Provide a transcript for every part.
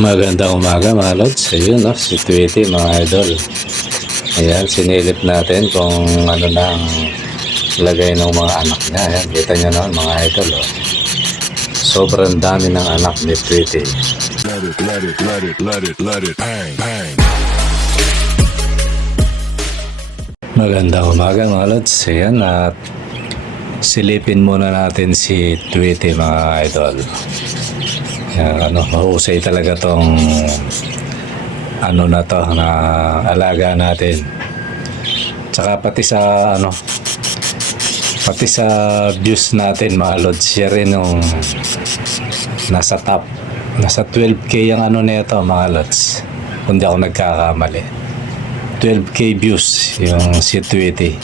Magandang umaga mga lods. Ayun no, si Tweety mga idol. Ayan, sinilip natin kung ano na ang lagay ng mga anak niya. Ayan, kita nyo naman mga idol. Oh. Sobrang dami ng anak ni Tweety. Let it, bang. Magandang umaga mga lods. Ayan, at silipin muna natin si Tweety mga idol. Yan, mahusay talaga tong na to na alaga natin. Tsaka pati sa views natin mga lods, siya rin yung nasa top. Nasa 12k ang nito mga lods, kung di ako nagkakamali. 12k views yung si Tweety.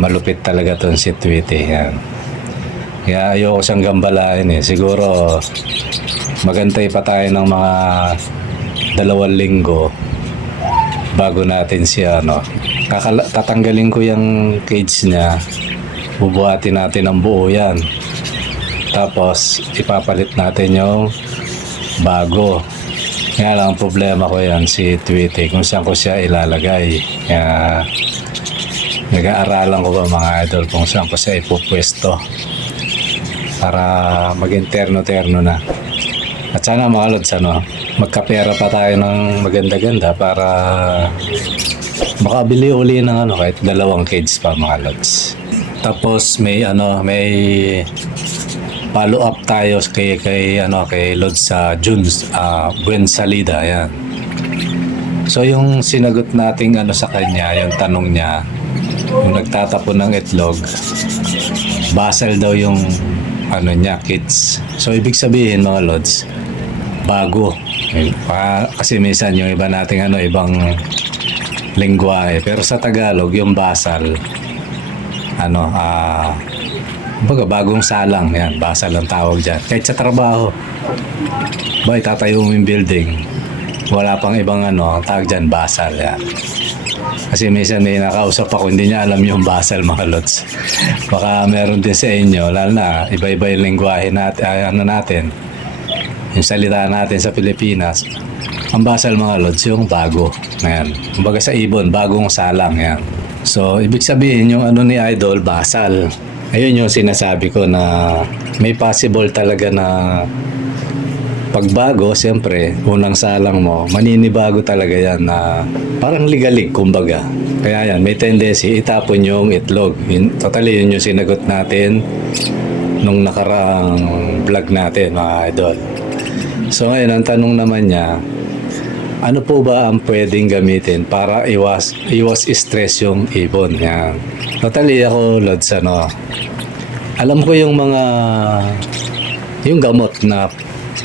Malupit talaga tong si Tweety. Yan. Kaya ayoko siyang gambalain Siguro magantay pa tayo ng mga 2 linggo bago natin siya tatanggalin ko yung cage niya, bubuhatin natin ang buo yan, tapos ipapalit natin yung bago. Kaya lang ang problema ko yan si Tweety, kung saan ko siya ilalagay. Kaya nag-aaralan ko ba mga idol kung saan ko siya ipupwesto para maging terno-terno na. At sana mga lods, magkapera pa tayo ng maganda-ganda para makabili uli ng kahit 2 cage pa mga lods. Tapos may follow up tayo kay Lods sa June Buen Salida. Ayan. So yung sinagot nating sa kanya, yung tanong niya, yung nagtatapon ng itlog, basal daw yung niya, kids. So ibig sabihin mga lods, bago. Kasi minsan yung iba nating ibang lingwahe, pero sa Tagalog yung basal bagong salang yan, basal ang tawag dyan. Kahit sa trabaho itatayo mo yung building, wala pang ibang ang tawag dyan, basal yan. Kasi minsan may nakausap ako, hindi niya alam yung basal mga lods. Baka meron din sa inyo, lalo na iba-iba yung lingwahe natin, yung salita natin sa Pilipinas. Ang basal mga lods, yung bago. Ayan. Kumbaga sa ibon, bagong salang yan. So ibig sabihin yung ni idol, basal. Ayun yung sinasabi ko na may possible talaga na pagbago, siyempre, unang salang mo, maninibago talaga yan na parang ligalig, kumbaga. Kaya yan, may tendency, itapon yung itlog. Totally, yun yung sinagot natin nung nakaraang vlog natin, mga idol. So ngayon, ang tanong naman niya, ano po ba ang pwedeng gamitin para iwas stress yung ibon? Yan. Totally ako, Lods, alam ko yung gamot na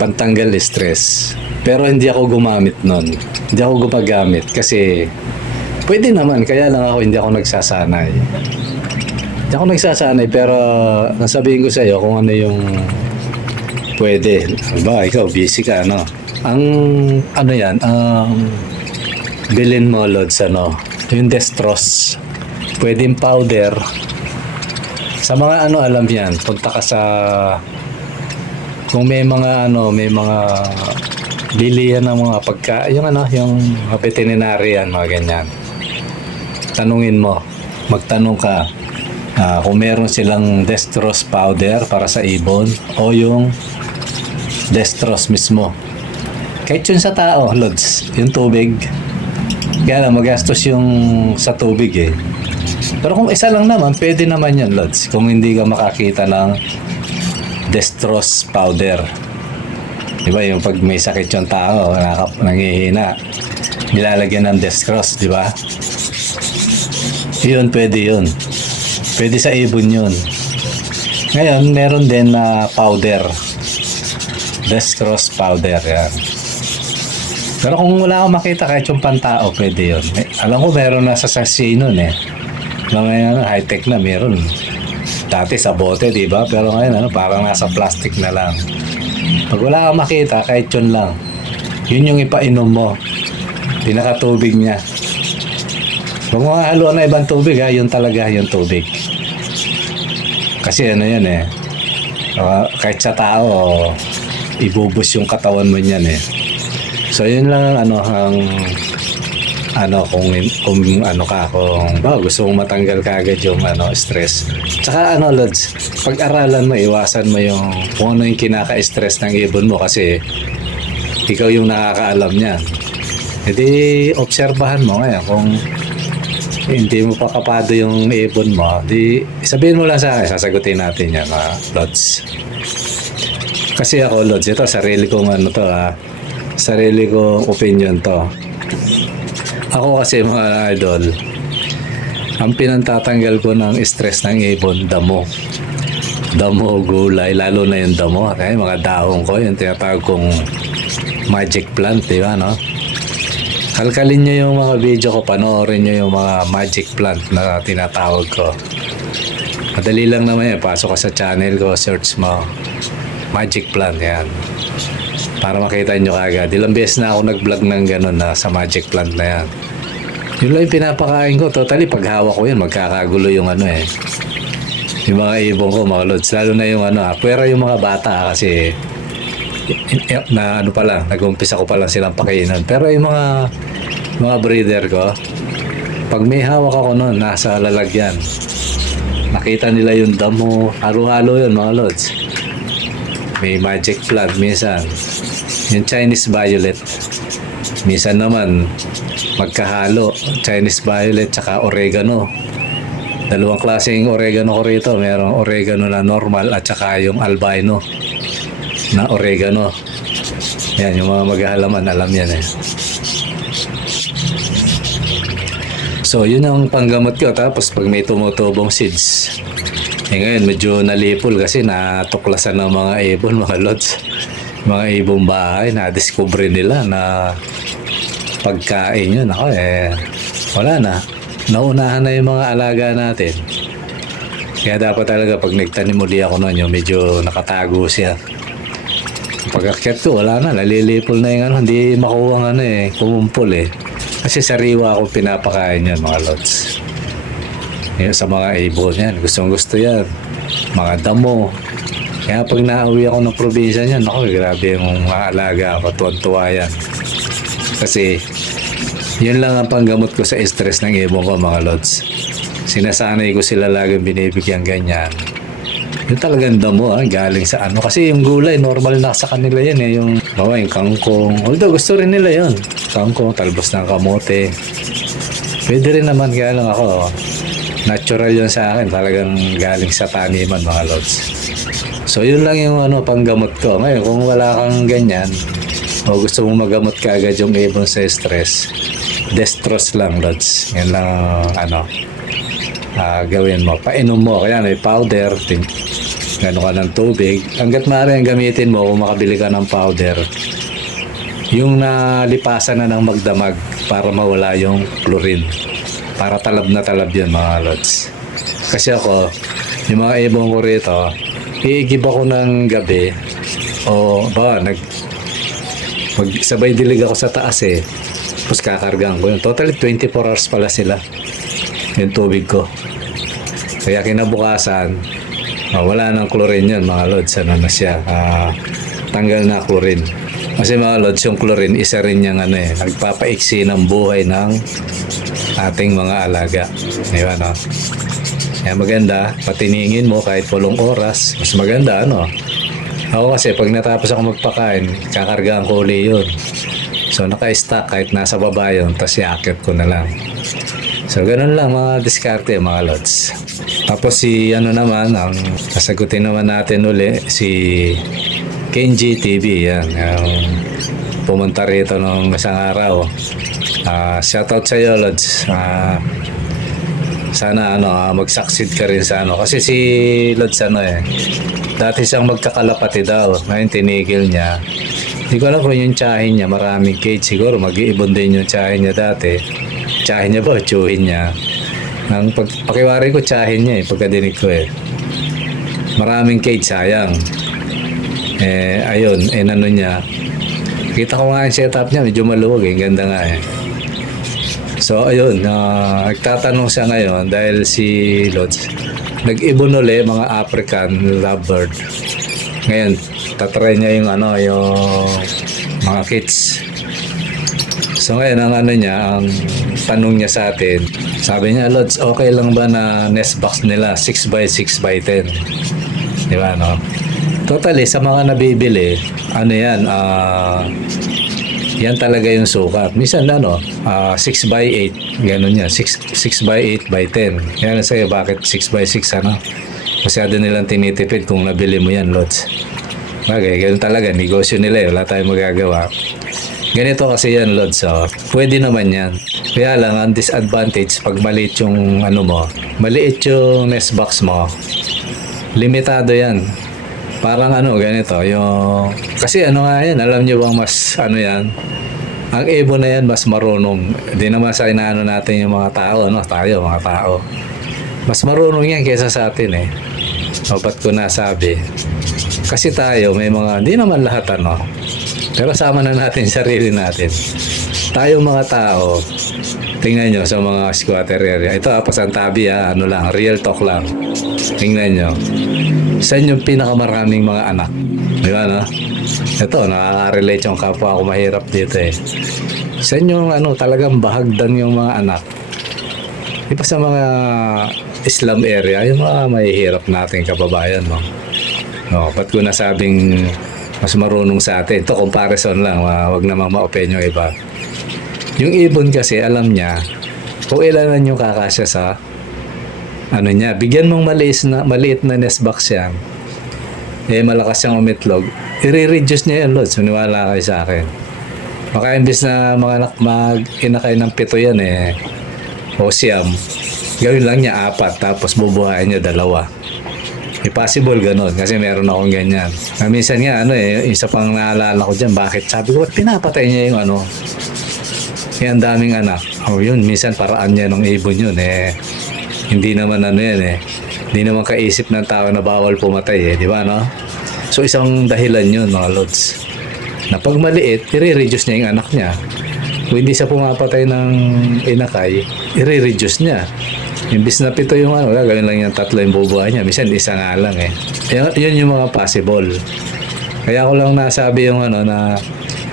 pantanggal stress, pero hindi ako gumamit nun. Hindi ako gumagamit kasi pwede naman, kaya lang hindi ako nagsasanay. Hindi ako nagsasanay, pero nasabihin ko sa iyo kung ano yung pwede. Ba, ikaw busy ka, ang bilhin mo, Lods, yung dextrose, pwedeng powder. Sa mga alam yan, punta ka sa, kung may mga bilihan ng mga yung veterinarian, mga ganyan. Tanungin mo, magtanong ka kung meron silang dextrose powder para sa ibon o yung dextrose mismo. Kahit yun sa tao, Lods, yung tubig. Kaya lang, magastos yung sa tubig Pero kung isa lang naman, pwede naman yun, Lods. Kung hindi ka makakita ng dextrose powder. Diba, yung pag may sakit yung tao, nangihina, nilalagyan ng dextrose, diba? Yun, pwede yun. Pwede sa ibon yun. Ngayon, meron din na powder. Dextrose powder, yan. Pero kung wala akong makita kahit yung pantao, pwede yun. Alam ko meron na sa sachet nun Ngayon, high-tech na meron. Dati sa bote, di ba? Pero ngayon, parang nasa plastic na lang. Pag wala kang makita, kahit yun lang. Yun yung ipainom mo. Pinakatubig niya. Huwag mo haluan na ibang tubig, yun talaga yung tubig. Kasi yan kahit sa tao, ibubus yung katawan mo niyan eh. So yun lang ang kung ano ka, kung gusto mong matanggal kaagad yung stress. Tsaka Lods, pag-aralan mo, iwasan mo yung kung ano yung kinaka-stress ng ibon mo kasi ikaw yung nakakaalam niyan. Hindi, obserbahan mo ngayon kung hindi mo pa kapado yung ibon mo, di sabihin mo lang sa akin, sasagutin natin yan mga Lods. Kasi ako Lods, ito sarili kong sarili kong opinion to. Ako kasi mga idol, ang pinantatanggal ko ng stress ng ibon, damo, gulay, lalo na yung damo, okay? Mga dahon ko, yung tinatawag kong magic plant, di ba, no? Kalkalin nyo yung mga video ko, panoorin nyo yung mga magic plant na tinatawag ko. Madali lang naman yan, pasok ka sa channel ko, search mo, magic plant, yan. Para makita nyo kagad. Ilang beses na ako nag-vlog ng gano'n na sa magic plant na yan. Yun lang yung pinapakain ko. Totally, pag hawak ko yun, magkakagulo yung yung mga ibon ko, mga Lods. Lalo na yung pwera yung mga bata kasi na pa lang, nag-umpisa ko pa lang silang pakainan. Pero yung mga breeder ko, pag may hawak ako nun, nasa lalagyan. Nakita nila yung damo, halo-halo yun, mga Lods. May magic plant minsan. Yung Chinese violet. Minsan naman magkahalo. Chinese violet tsaka oregano. Dalawang klaseng oregano ko rito. Merong oregano na normal at tsaka yung albino na oregano. Yan, yung mga maghahalaman, alam yan eh. So, yun ang panggamot ko. Tapos pag may tumutubong seeds, ngayon medyo nalipol kasi natuklasan ng mga ibon, mga Lods. Mga ibong bahay, na-discover nila na pagkain yun. Wala na. Naunahan na yung mga alaga natin. Kaya dapat talaga pag nagtanim muli ako nun, yung medyo nakatago siya. Pag-akyat ko, wala na. Nalilipol na yung hindi makuha kumumpol eh. Kasi sariwa ako pinapakain yan, mga Lods. Yung sa mga ibon yan, gustong gusto yan. Mga damo. Kaya pag nauwi ako ng probinsya niyan, grabe yung mga alaga ako, tuwan-tuwa yan. Kasi yun lang ang panggamot ko sa stress ng ibon ko, mga Lods. Sinasanay ko sila laging binibigyan ganyan. Yung talagang damo, galing sa kasi yung gulay, normal na sa kanila yan eh. Yung kangkong, although gusto rin nila yun. Kangkong, talbos ng kamote. Pwede rin naman, kaya lang ako, natural yun sa akin, talagang galing sa taniman, mga Lods. So yun lang yung panggamot ko. Ngayon kung wala kang ganyan o gusto mong magamot ka agad yung ibon sa stress, dextrose lang, Lods. Yan lang gawin mo. Painom mo. Kaya may powder, gano'n ka ng tubig. Hanggat maaari ang gamitin mo kung makabili ka ng powder, yung nalipasan na ng magdamag para mawala yung chlorine. Para talab na talab yun, mga Lods. Kasi ako, yung mga ibon ko rito, iigib ako ng gabi o magsabay dilig ako sa taas eh. Tapos kakargaan ko yun. Totally 24 hours pala sila yung tubig ko. Kaya kinabukasan, wala nang chlorine yun, mga Lods. Na siya? Tanggal na chlorine. Kasi mga Lods, yung chlorine, isa rin yung nagpapaiksi ng buhay ng ating mga alaga. Diba, no? Kaya maganda, patiningin mo kahit 8 oras. Mas maganda, Ako kasi, pag natapos ako magpakain, kakargaan ko uli yun. So, naka-stack kahit nasa baba yun, tapos i-akit ko na lang. So, ganun lang mga diskarte, mga Lods. Tapos naman, ang kasagutin naman natin uli, si Kenji TV, yan. Yung pumunta rito nung isang araw. Shoutout sa iyo, Lods. Sana mag-succeed ka rin sa kasi si Lods dati siyang magkakalapati daw, ngayon tinigil niya. Hindi ko alam kung yung tsahin niya maraming cage, siguro mag-iibon din yung tsahin niya dati. Tsahin niya ba, tsuhin niya. Nang pakiwari ko, tsahin niya pagkadinig ko maraming cage, sayang. Ayun, niya, kita ko nga yung setup niya, medyo maluwag ganda nga So ayun, nagtatanong siya ngayon dahil si Lods nag-ibon uli mga African lovebird. Ngayon, tatry niya yung ano, yung mga kits. So ngayon, ang ano niya, ang tanong niya sa atin, sabi niya, Lods, okay lang ba na nest box nila 6x6x10? Di ba, no? Totally, sa mga nabibili, ano yan, yan talaga yung sukat. Minsan, ano, 6x8, ganun yan, 6x8x10. Yan sa'yo, bakit 6x6, ano? Masyado nilang tinitipid kung nabili mo yan, Lods. Bagay, ganun talaga, negosyo nila, wala tayong magagawa. Ganito kasi yan, Lods. So, pwede naman yan. Kaya lang, ang disadvantage, pag maliit yung ano mo, maliit yung nest box mo, limitado yan. Parang ano, ganito, yung... Kasi ano nga yan, alam nyo bang mas, ano yan, ang ibon na yan, mas marunong. Hindi naman sa inaano natin yung mga tao, no? Tayo, mga tao. Mas marunong yan kaysa sa atin, eh. O, ba't ko nasabi? Kasi tayo, may mga, hindi naman lahat, ano, pero sama na natin sarili natin. Tayo mga tao, tingnan nyo sa mga squatter area. Ito pasantabi ano lang, real talk lang. Tingnan nyo. Saan yung pinakamaraming mga anak? Di ba, no? Ito, nakaka-relate yung kapwa ako mahirap dito eh. Saan yung ano, talagang bahagdan yung mga anak? Di ba sa mga Islam area, yung mga mahihirap nating kababayan, no? No, ba't ko nasabing mas marunong sa atin? Ito, comparison lang. Wag namang ma-open yung iba. Yung ibon kasi, alam niya kung ilanan yung kakasya sa ano niya. Bigyan mong maliit na nest box yan. Eh, malakas siyang umitlog. I-reduce niya yan, Lord. Suniwala kayo sa akin. Baka imbis na mag-inakay ng 7 yan eh, o siyam, gawin lang niya 4, tapos bubuhayin niya 2. Possible ganun kasi meron akong ganyan. Minsan nga ano isa pang naalala ko dyan, bakit sabi ko, pinapatay niya yung ano, yung daming anak. Yun, minsan paraan niya ng ibon yun eh. Hindi naman ano yan eh. Hindi naman kaisip ng tao na bawal pumatay eh, di ba, no? So isang dahilan yun, mga Lods, na pag maliit, i-reduce niya yung anak niya. Kung hindi siya pumapatay ng inakay, i-reduce niya. Imbis na 7 yung ano, gagawin lang yung 3 yung bubuhay niya. Minsan isa nga lang eh. Yun yung mga possible. Kaya ko lang nasabi yung ano na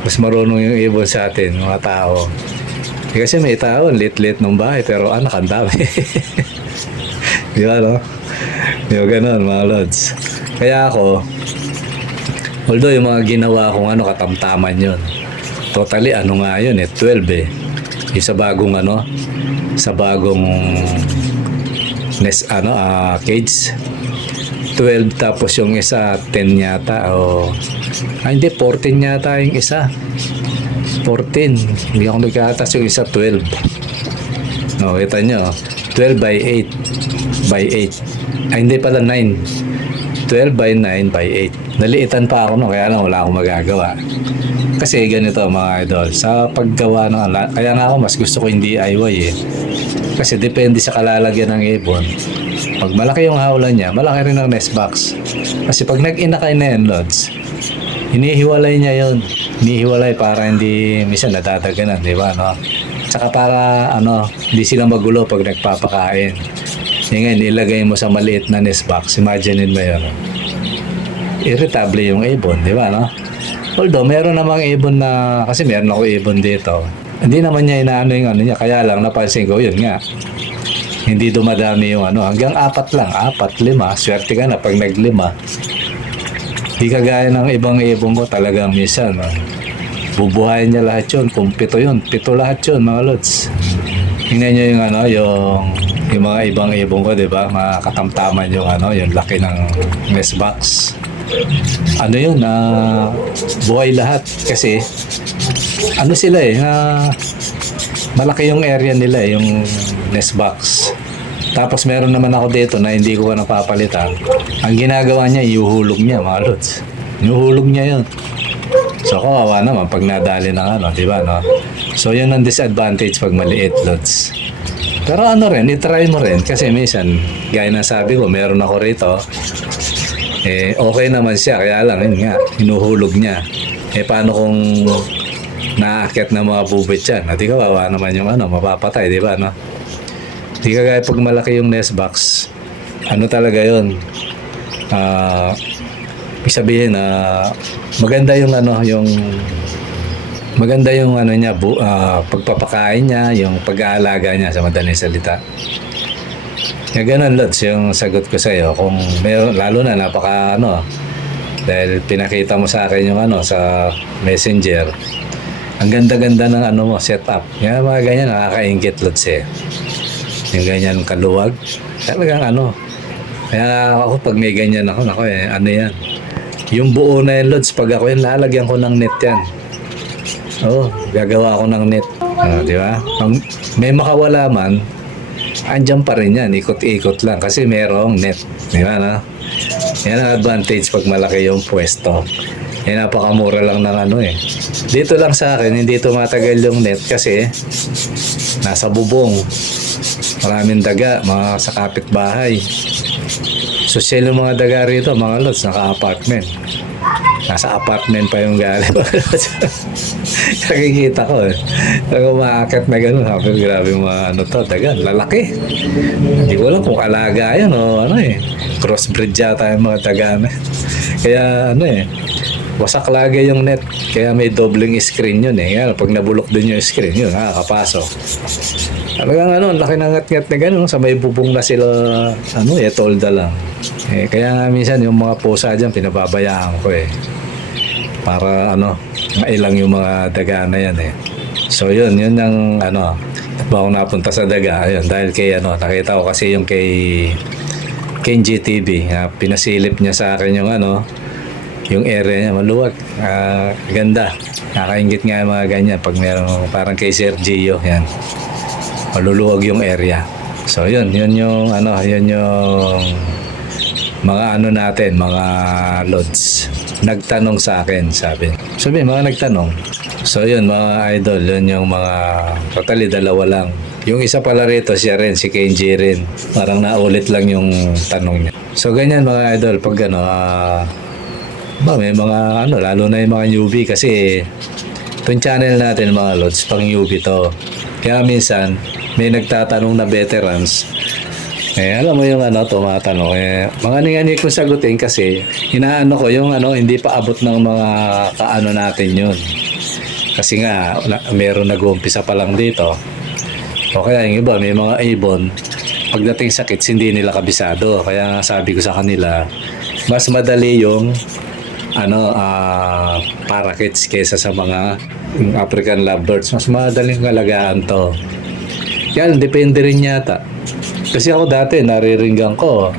mas marunong yung ibon sa atin, mga tao. Kasi may tao, lit-lit ng bahay, pero anak ang dami. Di ba, no? Yung ganun, mga Lods. Kaya ako, although yung mga ginawa kong ano, katamtaman yun. Totally, ano nga yun eh, 12 eh. Yung sa bagong ano, sa bagong nest cage 12, tapos yung isa 10 yata o hindi 14 yata yung isa, 14 hindi ako nagkatas, yung isa 12. No, kita nyo 12 by 8 hindi pala 9, 12 by 9 by 8. Naliitan pa ako no, kaya lang wala akong magagawa. Kasi ganito mga idol, sa paggawa ng kaya nga ako mas gusto ko yung DIY eh. Kasi depende sa kalalagyan ng ibon. Pag malaki yung hawlan niya, malaki rin ang nest box. Kasi pag nag-inakay na yan, Lods, hinihiwalay niya yun. Hinihiwalay para hindi minsan nadadaganan, di ba, no? Tsaka para hindi sila magulo pag nagpapakain. Ngayon, ilagay mo sa maliit na nest box. Imaginein mo yun. Irritable yung ibon, di ba, no? Although, meron namang ibon na, kasi meron ako ibon dito. Hindi naman niya inaano yung ano niya, kaya lang napansin ko, yun nga. Hindi dumadami yung hanggang 4 lang, 4, 5. Swerte ka na pag nag-5. Di kagaya ng ibang ibon ko talagang minsan. Bubuhayin niya lahat yun. Kung 7 yun, 7 lahat yun, mga Lods. Tingnan niyo yung yung mga ibang ibon ko, di ba? Mga katamtaman yung yung laki ng nest box. Yun, buhay lahat kasi sila eh, malaki yung area nila eh, yung nest box. Tapos meron naman ako dito na hindi ko napapalitan. Ang ginagawa niya, iuhulog niya, mga Lods. Iuhulog niya yun. So kawawa naman pag nadali ng di ba, no? So yun ang disadvantage pag maliit, Lods. Pero rin, itry mo rin kasi minsan, gaya na sabi ko, meron ako rito. Okay naman siya, kaya lang yun nga, hinuhulog niya. Paano kung naakyat na mga bubit yan? Di kawawa naman yung mapapatay, di ba, no? Di kagaya pag malaki yung nest box, talaga yun, Ibig sabihin na maganda yung ano, maganda yung ano niya, pagpapakain niya, yung pag-aalaga niya sa madaling salita. Kaya ganun, Lods, yung sagot ko sa iyo. Kung meron, lalo na napaka ano, dahil pinakita mo sa akin yung ano sa Messenger. Ang ganda-ganda ng ano mo, setup. Kaya mga ganyan, nakakaingit, Lods eh. Yung ganyan kaluwag. Talagang ano. Kaya ako, pag may ganyan ako, ano yan. Yung buo na yan, Lods, pag ako yan, lalagyan ko ng net yan. Oo, gagawa ako ng net. Di ba? Pag may makawala man, andyan pa rin yan. Ikot-ikot lang. Kasi merong net. Di ba, no? Yan ang advantage pag malaki yung pwesto. Napakamura lang ng ano eh. Dito lang sa akin, hindi tumatagal yung net kasi nasa bubong. Maraming daga, mga sa kapitbahay. Social yung mga daga rito, mga Lods, naka-apartment. Nasa apartment pa yung galing. Nakikita ko eh. Pag umaakit na gano'n, sabi ko, grabe mga ano to, dagan, lalaki. Hindi ko alam kung alaga yan o ano eh. Crossbreed yata yung mga dagan. Kaya ano eh, wasak lagi yung net. Kaya may doubling screen yun eh. Kaya pag nabulok din yung screen, yun, nakakapasok. Talagang ano, laki ng ngat-ngat na gano'n, sa may bubong na sila, ano eh, tolda lang. Kaya nga minsan yung mga pusa dyan, pinababayaan ko eh. Para ano, mailang yung mga daga na yan eh. So yun ang ano, ba ako napunta sa daga, ayun, dahil kay ano, nakita ko kasi yung kay Kenji TV, pinasilip niya sa akin yung ano, yung area niya, maluwag, ganda. Nakaingit nga yung mga ganyan, pag meron, parang kay Sergio, yan. Maluluwag yung area. So yun yung ano, yun yung mga ano natin, mga Lods. Nagtanong sa akin, sabi, mga nagtanong. So yun mga idol, yun yung mga, totally dalawa lang. Yung isa pala rito, siya rin, si Kenji rin. Parang naulit lang yung tanong niya. So ganyan mga idol, pag ano, may mga ano, lalo na yung mga newbie kasi itong channel natin mga Lods, pang newbie to. Kaya minsan, may nagtatanong na veterans, alam mo yung ano, tumatanong. Mga ningani kong sagutin kasi inaano ko yung ano, hindi pa abot ng mga kaano natin yun. Kasi nga, meron nag-uumpisa pa lang dito. O kaya yung iba, may mga ibon, pagdating sakit, hindi nila kabisado. Kaya sabi ko sa kanila, mas madali yung ano, parakeets kaysa sa mga African lovebirds. Mas madaling alagaan to. Yan, depende rin yata. Kasi ako dati, nariringgan ko,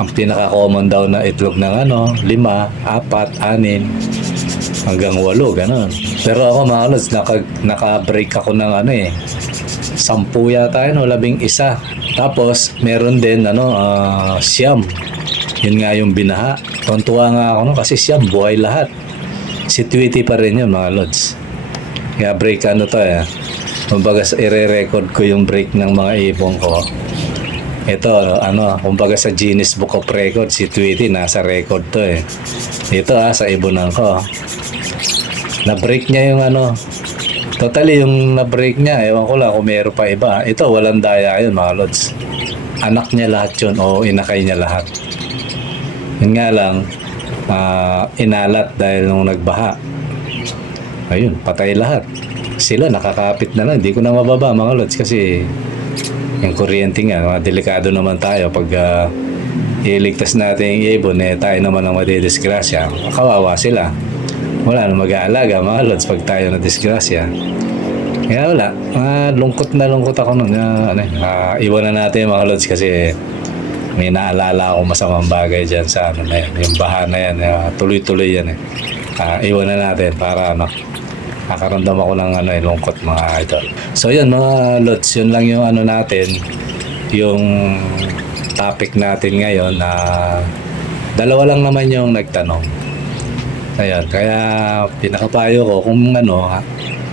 ang pinaka-common daw na itlog ng ano, 5, 4, 6, hanggang 8, gano'n. Pero ako mga Lods, naka-break ako ng ano eh, 10 yata yun o 11. Tapos, meron din ano, siyam. Yun nga yung binaha. Tuntua nga ako no, kasi siyam, buhay lahat. Si Tweety pa rin yun mga Lods. Kaya break ano to eh. Kumbaga i-record ko yung break ng mga ibong ko. Ito, ano, kumbaga sa Guinness Book of Records, si Tweety nasa record to eh. Dito sa ibonan ko. Na-break niya yung ano. Totally yung na-break niya, ewan ko lang kung meron pa iba. Ito, walang daya yun mga Lods. Anak niya lahat yun o inakay niya lahat. Yun nga lang, inalat dahil nung nagbaha. Ayun, patay lahat. Sila nakakapit na lang, hindi ko na mababa mga Lods kasi yung kuryente nga, delikado naman tayo pag iligtas natin yung ibon, tayo naman ang madidisgrasya. Kawawa sila. Wala na mag-aalaga mga Lods pag tayo na disgrasya. Kaya wala, lungkot na lungkot ako nun. Iwan na natin mga Lods kasi may naalala akong masamang bagay dyan sa ano na yan, yung baha na yan, tuloy-tuloy yan eh. Iwan na natin para ano, nakaramdam ako ng ano, lungkot mga idol. So yun mga Lods, yun lang yung ano natin, yung topic natin ngayon na dalawa lang naman yung nagtanong. Ayan, kaya pinakapayo ko kung ano,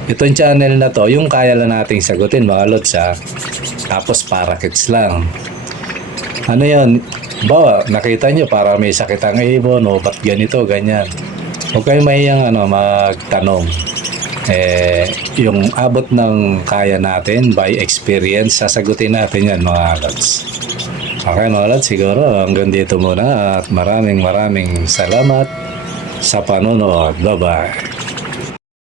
itong channel na to, yung kaya lang nating sagutin mga Lods tapos parakeets lang. Ano yun, bawa, nakita nyo para may sakit ang ibon o ba't ganito, ganyan. Huwag kayo mahiyang ano, magtanong. Yung abot ng kaya natin by experience, sasagutin natin yan mga Lods. Okay mga lods, siguro hanggang dito muna at maraming salamat sa panonood. Bye-bye.